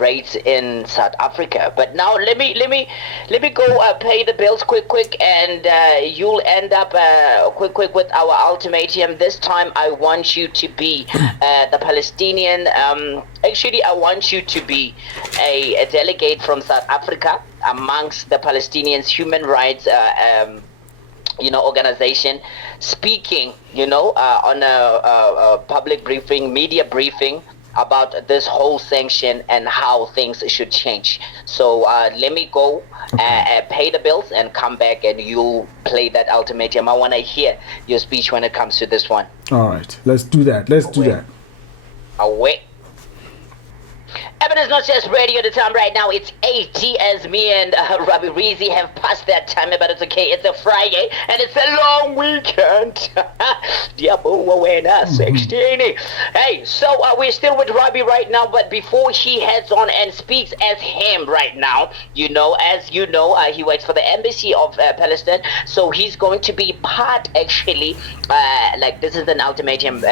rates in South Africa. But now let me go pay the bills quick, and you'll end up quick with our ultimatum. This time I want you to be the Palestinian. Actually, I want you to be a delegate from South Africa amongst the Palestinians' human rights organization, speaking, on a public briefing, media briefing about this whole sanction and how things should change. So let me go pay the bills and come back, and you'll play that ultimatum. I want to hear your speech when it comes to this one. All right, let's do that. Away. Evidence Not Just Radio. The time right now, it's 80 as me and Rabbie Reezy have passed that time, but it's okay. It's a Friday and it's a long weekend. Diabo 16. Hey, so we're still with Rabbie right now, but before he heads on and speaks as him right now, he works for the embassy of Palestine, so he's going to be part, actually, like this is an ultimatum,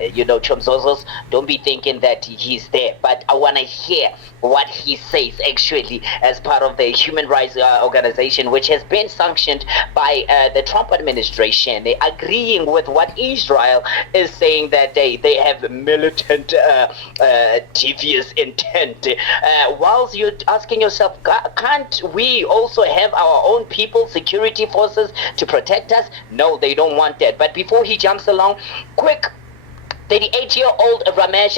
Chomzozos, don't be thinking that he's there, but I want to hear what he says actually as part of the human rights organization, which has been sanctioned by the Trump administration. They're agreeing with what Israel is saying, that they have militant, devious intent. Whilst you're asking yourself, can't we also have our own people, security forces to protect us? No, they don't want that. But before he jumps along, quick, 38-year-old Ramesh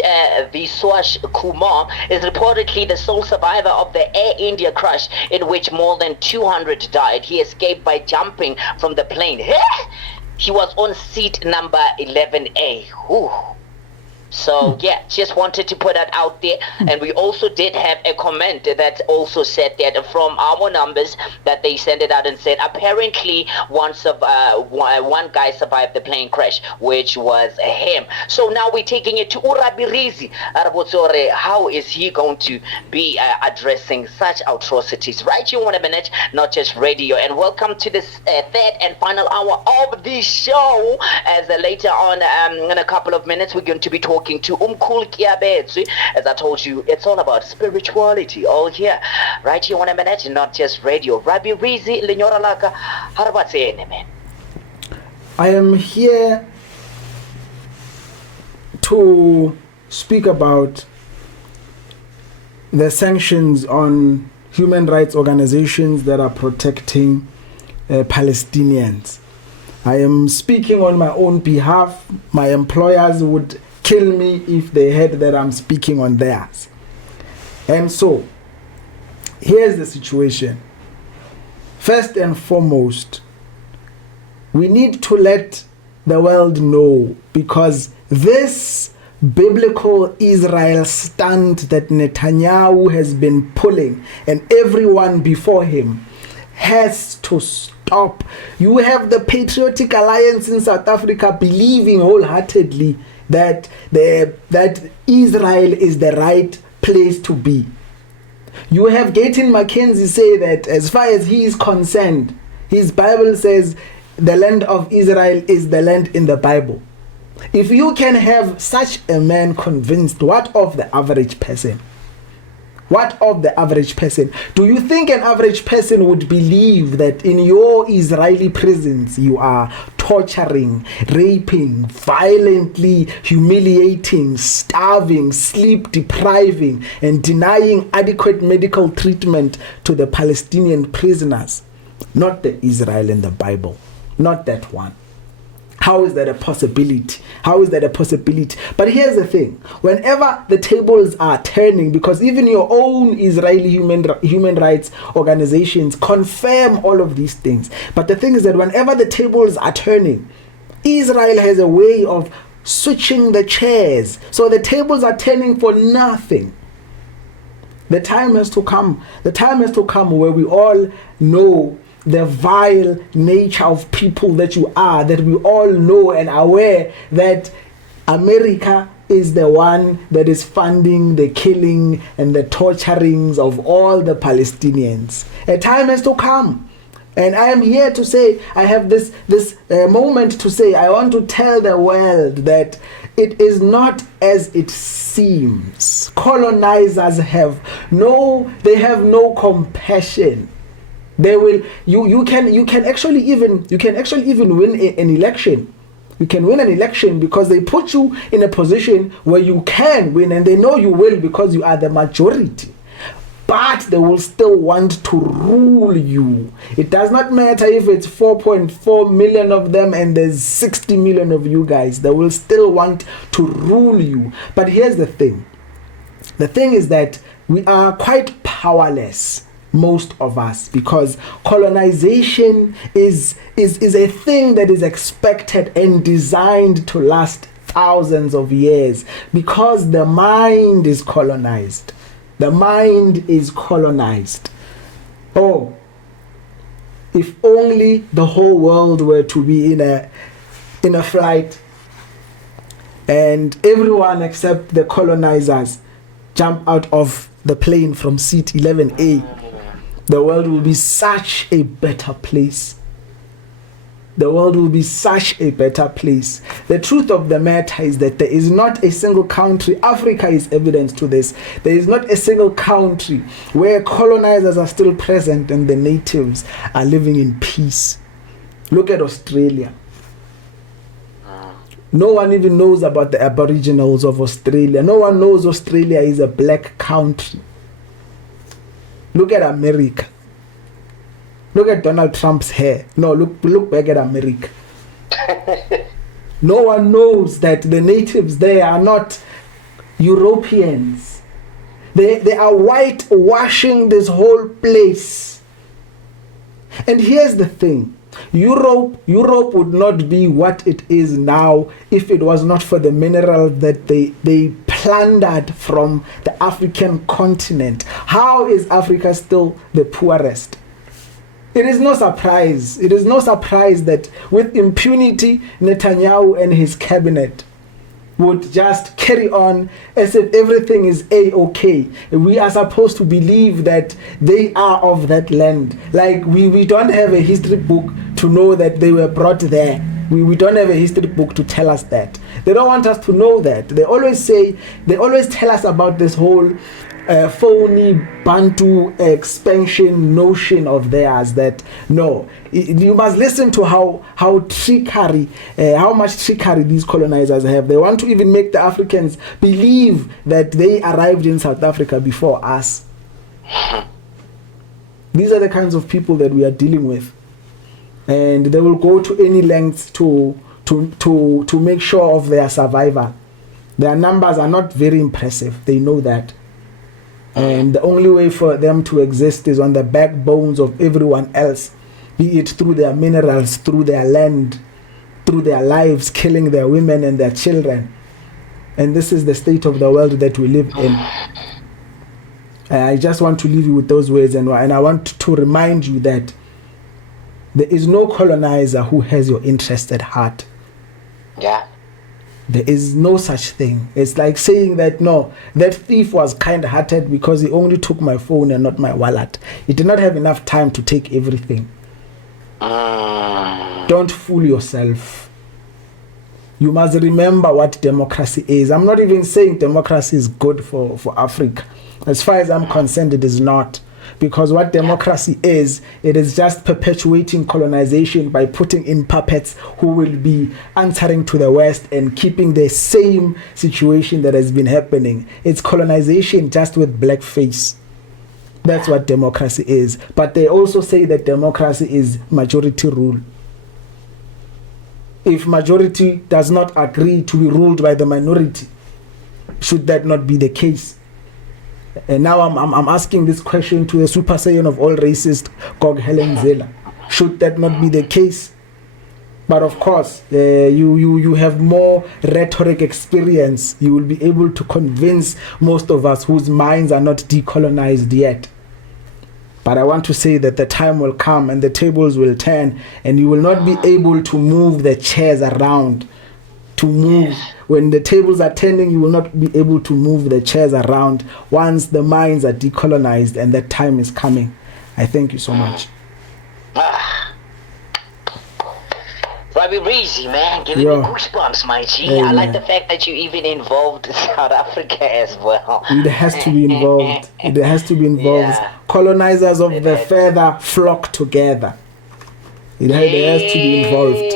Viswas Kumar is reportedly the sole survivor of the Air India crash in which more than 200 died. He escaped by jumping from the plane. He was on seat number 11A. Ooh. So yeah, just wanted to put that out there. And we also did have a comment that also said that from our numbers that they sent it out and said apparently one guy survived the plane crash, which was him. So now we're taking it to Rabbie Reezy. How is he going to be addressing such atrocities? Right, you want a minute, not just radio. And welcome to this third and final hour of the show. As later on in a couple of minutes we're going to be talking to Kiabetsi. As I told you, it's all about spirituality all here. Right here on a minute, not just radio. Rabbie Reezy, Lenyora Laka, how about saying it, man? I am here to speak about the sanctions on human rights organizations that are protecting Palestinians. I am speaking on my own behalf. My employers would kill me if they heard that I'm speaking on theirs. And so, here's the situation. First and foremost, we need to let the world know, because this biblical Israel stunt that Netanyahu has been pulling, and everyone before him, has to stop. You have the Patriotic Alliance in South Africa believing wholeheartedly that Israel is the right place to be. You have Gayton Mackenzie say that as far as he is concerned, his Bible says the land of Israel is the land in the Bible. If you can have such a man convinced, what of the average person? What of the average person? Do you think an average person would believe that in your Israeli prisons you are torturing, raping, violently humiliating, starving, sleep depriving, and denying adequate medical treatment to the Palestinian prisoners? Not the Israel in the Bible. Not that one. How is that a possibility? How is that a possibility? But here's the thing. Whenever the tables are turning, because even your own Israeli human rights organizations confirm all of these things. But the thing is that whenever the tables are turning, Israel has a way of switching the chairs. So the tables are turning for nothing. The time has to come. The time has to come where we all know the vile nature of people that you are, that we all know and are aware that America is the one that is funding the killing and the torturings of all the Palestinians. A time has to come. And I am here to say, I have this moment to say, I want to tell the world that it is not as it seems. Colonizers have no compassion. They will. You can actually even win an election. You can win an election because they put you in a position where you can win, and they know you will because you are the majority. But they will still want to rule you. It does not matter if it's 4.4 million of them and there's 60 million of you guys. They will still want to rule you. But here's the thing. The thing is that we are quite powerless, most of us, because colonization is a thing that is expected and designed to last thousands of years, because the mind is colonized. The mind is colonized. Oh, if only the whole world were to be in a flight and everyone except the colonizers jump out of the plane from seat 11A. The world will be such a better place. The world will be such a better place. The truth of the matter is that there is not a single country, Africa is evidence to this, there is not a single country where colonizers are still present and the natives are living in peace. Look at Australia. No one even knows about the Aboriginals of Australia. No one knows Australia is a black country. Look at America. Look at Donald Trump's hair. No, look back at America. No one knows that the natives there are not Europeans. They are whitewashing this whole place. And here's the thing. Europe would not be what it is now if it was not for the minerals that they plundered from the African continent. How is Africa still the poorest? It is no surprise. It is no surprise that with impunity, Netanyahu and his cabinet would just carry on as if everything is A-okay. We are supposed to believe that they are of that land. Like we don't have a history book to know that they were brought there. We don't have a history book to tell us that. They don't want us to know that. They always tell us about this whole phony Bantu expansion notion of theirs, that no, you must listen to how much trickery these colonizers have. They want to even make the Africans believe that they arrived in South Africa before us. These are the kinds of people that we are dealing with, and they will go to any lengths to make sure of their survival. Their numbers are not very impressive. They know that. And the only way for them to exist is on the backbones of everyone else, be it through their minerals, through their land, through their lives, killing their women and their children. And this is the state of the world that we live in. I just want to leave you with those words, and I want to remind you that There is no colonizer who has your interest at heart. Yeah. There is no such thing. It's like saying that, no, that thief was kind-hearted because he only took my phone and not my wallet. He did not have enough time to take everything. Don't fool yourself. You must remember what democracy is. I'm not even saying democracy is good for Africa. As far as I'm concerned, it is not. Because what democracy is, it is just perpetuating colonization by putting in puppets who will be answering to the West and keeping the same situation that has been happening. It's colonization just with blackface. That's what democracy is. But they also say that democracy is majority rule. If majority does not agree to be ruled by the minority, should that not be the case? And now I'm asking this question to the Super Saiyan of all racists, Gog Helen Zela. Should that not be the case? But of course, you have more rhetoric experience. You will be able to convince most of us whose minds are not decolonized yet. But I want to say that the time will come and the tables will turn, and you will not be able to move the chairs around. To move. When the tables are turning, you will not be able to move the chairs around once the minds are decolonized, and that time is coming. I thank you so much. Rabbie Breezy, man, giving me goosebumps, my G. Hey, I like man. the fact that you even involved South Africa as well. It has to be involved. It has to be involved. Yeah. Colonizers of the feather flock together. It has to be involved.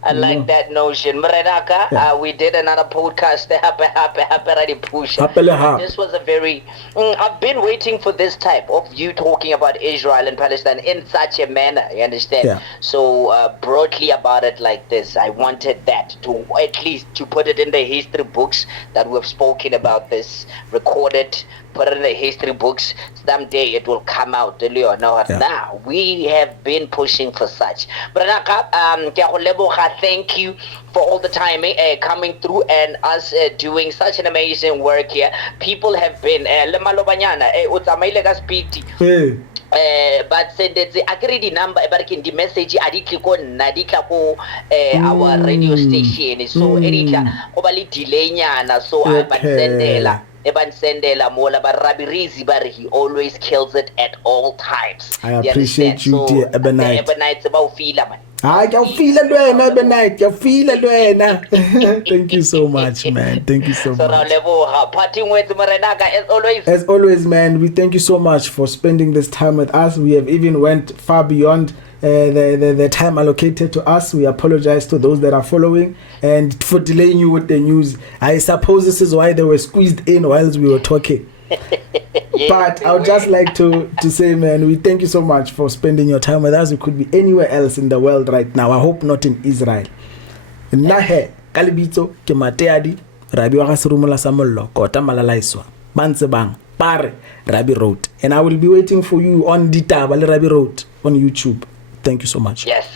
I like that notion. Mrenaka, we did another podcast. This was a very... I've been waiting for this type of you talking about Israel and Palestine in such a manner, you understand? Yeah. So broadly about it like this, I wanted that to at least to put it in the history books that we've spoken about this, recorded, put it in the history books. Someday it will come out. Now we have been pushing for such. Mrenaka, thank you for all the time coming through and us doing such an amazing work here. People have been but said that I create the number about the message I did click on our radio station. So obali delay nyana so I sendela. Eban Sendela Mola, but Rabbie Breezy, but he always kills it at all times. I appreciate you, so, dear Ebonite. Ebonite's about feeler, man. You feel it, Ebonite. You feel it, Thank you so much, man. Thank you so much. Parting with Marenaka, as always. As always, man, we thank you so much for spending this time with us. We have even went far beyond the time allocated to us. We apologize to those that are following and for delaying you with the news. I suppose this is why they were squeezed in whilst we were talking. But I would just like to say, man, we thank you so much for spending your time with us. We could be anywhere else in the world right now. I hope not in Israel. Nahe kalibito ke mateadi Rabbie wa ga serumula sa mollo kota malalaiswa bantse bang pare Rabbie Road, and I will be waiting for you on Ditaba le Rabbie Road on YouTube. Thank you so much. Yes.